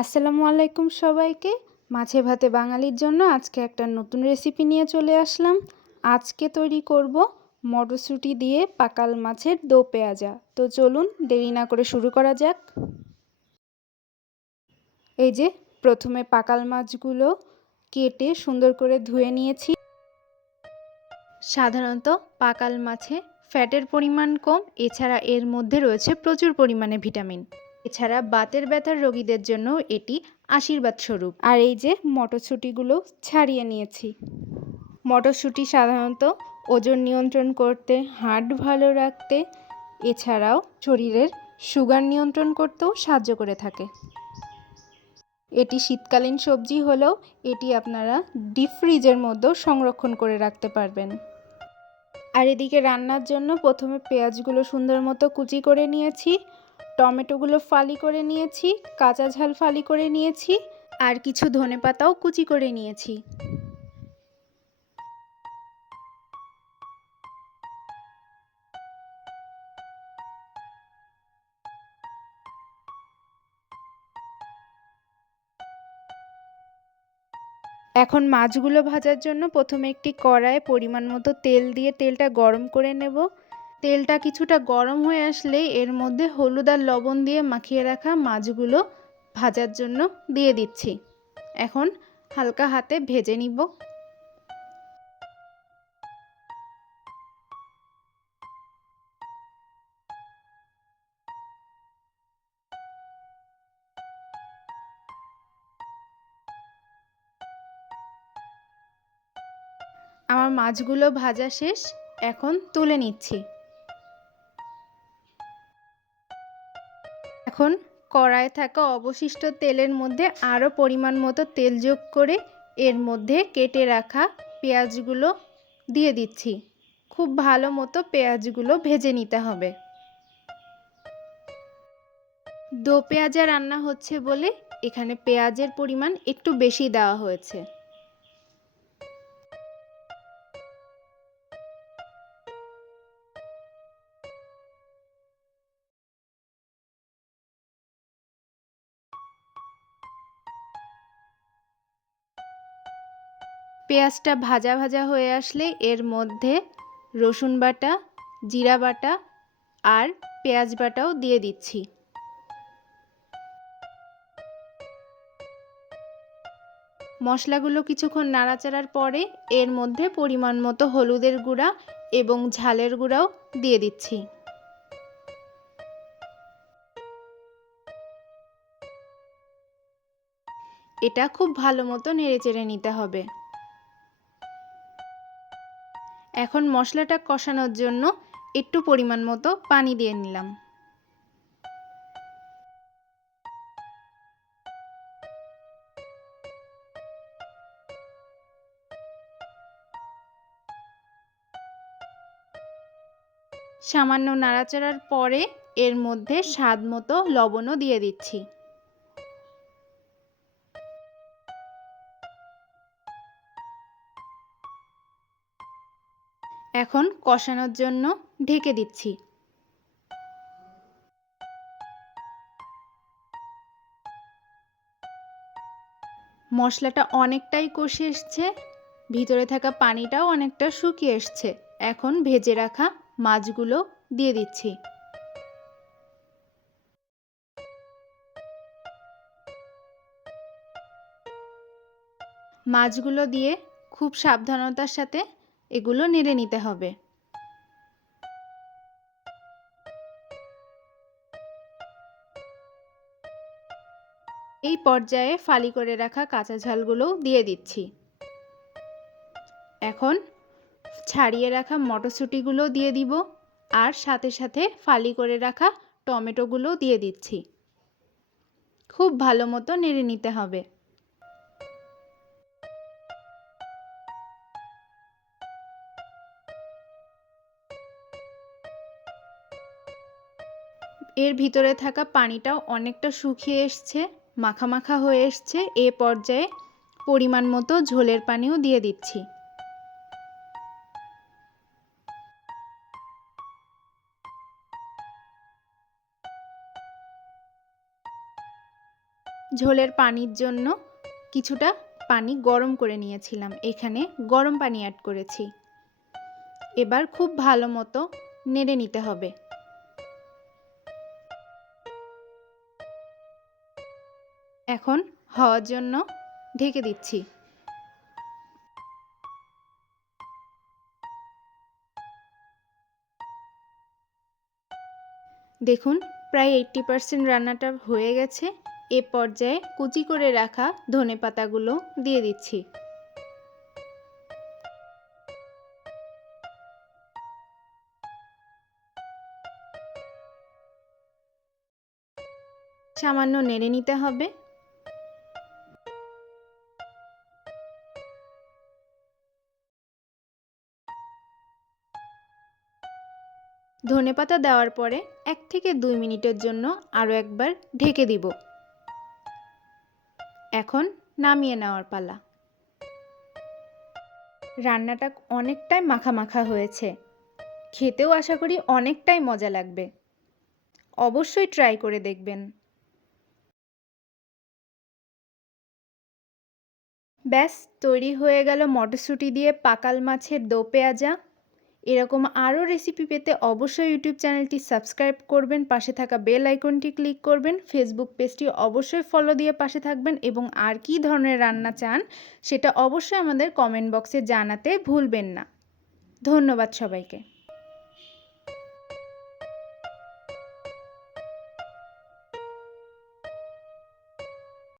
আসসালামু আলাইকুম সবাইকে। মাছে ভাতে বাঙালির জন্য আজকে একটা নতুন রেসিপি নিয়ে চলে আসলাম। আজকে তৈরি করব মটরশুঁটি দিয়ে পাকাল মাছের দো পেঁয়াজা। তো চলুন দেরি না করে শুরু করা যাক। এই যে প্রথমে পাকাল মাছগুলো কেটে সুন্দর করে ধুয়ে নিয়েছি। সাধারণত পাকাল মাছে ফ্যাটের পরিমাণ কম, এছাড়া এর মধ্যে রয়েছে প্রচুর পরিমাণে ভিটামিন। এছাড়া বাতের ব্যথার রোগীদের জন্য এটি আশীর্বাদ স্বরূপ আর এই যে মটরশুঁটিগুলো ছাড়িয়ে নিয়েছি। মটরশুঁটি সাধারণত ওজন নিয়ন্ত্রণ করতে হার্ট ভালো রাখতে, এছাড়াও শরীরের সুগার নিয়ন্ত্রণ করতেও সাহায্য করে থাকে। এটি শীতকালীন সবজি হলেও এটি আপনারা ডিপ ফ্রিজের মধ্যেও সংরক্ষণ করে রাখতে পারবেন। আর এদিকে রান্নার জন্য প্রথমে পেঁয়াজগুলো সুন্দর মতো কুচি করে নিয়েছি। টমেটোগুলো ফালি করে নিয়েছি, কাঁচা ঝাল ফালি করে নিয়েছি, আর কিছু ধনে পাতাও কুচি করে নিয়েছি। এখন মাছগুলো ভাজার জন্য প্রথমে একটি কড়ায় পরিমাণ মতো তেল দিয়ে তেলটা গরম করে নেব। তেলটা কিছুটা গরম হয়ে আসলেই এর মধ্যে হলুদ আর লবণ দিয়ে মাখিয়ে রাখা মাছগুলো ভাজার জন্য দিয়ে দিচ্ছি। এখন হালকা হাতে ভেজে নিব। আমার মাছগুলো ভাজা শেষ, এখন তুলে নিচ্ছি। এখন কড়ায় থাকা অবশিষ্ট তেলের মধ্যে আরও পরিমাণ মতো তেল যোগ করে এর মধ্যে কেটে রাখা পেঁয়াজগুলো দিয়ে দিচ্ছি। খুব ভালো মতো পেঁয়াজগুলো ভেজে নিতে হবে। দো পেঁয়াজা রান্না হচ্ছে বলে এখানে পেঁয়াজের পরিমাণ একটু বেশি দেওয়া হয়েছে। পেঁয়াজটা ভাজা ভাজা হয়ে আসলে এর মধ্যে রসুন বাটা, জিরা বাটা আর পেঁয়াজ বাটাও দিয়ে দিচ্ছি। মশলাগুলো কিছুক্ষণ নাড়াচাড়ার পরে এর মধ্যে পরিমাণ মতো হলুদের গুঁড়া এবং ঝালের গুঁড়াও দিয়ে দিচ্ছি। এটা খুব ভালো মতো নেড়ে চেড়ে নিতে হবে। এখন মশলাটা কষানোর জন্য একটু পরিমাণ মতো পানি দিয়ে নিলাম। সামান্য নাড়াচাড়ার পরে এর মধ্যে স্বাদ মতো লবণও দিয়ে দিচ্ছি। এখন কষানোর জন্য ঢেকে দিচ্ছি। মশলাটা অনেকটাই কষে এসছে, ভিতরে থাকা পানিটাও অনেকটা শুকিয়ে এসছে। এখন ভেজে রাখা মাছগুলো দিয়ে দিচ্ছি। মাছগুলো দিয়ে খুব সাবধানতার সাথে এগুলো নেড়ে নিতে হবে। এই পর্যায়ে ফালি করে রাখা কাঁচা ঝালগুলো দিয়ে দিচ্ছি। এখন ছাড়িয়ে রাখা মটরশুঁটিগুলো দিয়ে দিব আর সাথে সাথে ফালি করে রাখা টমেটোগুলো দিয়ে দিচ্ছি। খুব ভালো মতো নেড়ে নিতে হবে। এর ভিতরে থাকা পানিটাও অনেকটা শুকিয়ে এসছে মাখা মাখা হয়ে এসছে। এ পর্যায়ে পরিমাণ মতো ঝোলের পানিও দিয়ে দিচ্ছি। ঝোলের পানির জন্য কিছুটা পানি গরম করে নিয়েছিলাম। এখানে গরম পানি অ্যাড করেছি। এবার খুব ভালো মতো নেড়ে নিতে হবে। এখন হওয়ার জন্য ঢেকে দিচ্ছি। দেখুন, প্রায় এইট্টি পারসেন্ট রান্নাটা হয়ে গেছে। এ পর্যায়ে কুচি করে রাখা ধনে পাতাগুলো দিয়ে দিচ্ছি। সামান্য নেড়ে নিতে হবে। ধনেপাতা দেওয়ার পরে এক থেকে দুই মিনিটের জন্য আরও একবার ঢেকে দিব। এখন নামিয়ে নেওয়ার পালা। রান্নাটা অনেকটাই মাখা মাখা হয়েছে। খেতেও আশা করি অনেকটাই মজা লাগবে। অবশ্যই ট্রাই করে দেখবেন। ব্যাস, তৈরি হয়ে গেল মটরশুঁটি দিয়ে পাকাল মাছের দো পেঁয়াজা। এরকম আরও রেসিপি পেতে অবশ্যই ইউটিউব চ্যানেলটি সাবস্ক্রাইব করবেন, পাশে থাকা বেল আইকনটি ক্লিক করবেন ফেসবুক পেজটি অবশ্যই ফলো দিয়ে পাশে থাকবেন এবং আর কি ধরনের রান্না চান সেটা অবশ্যই আমাদের কমেন্ট বক্সে জানাতে ভুলবেন না। ধন্যবাদ সবাইকে।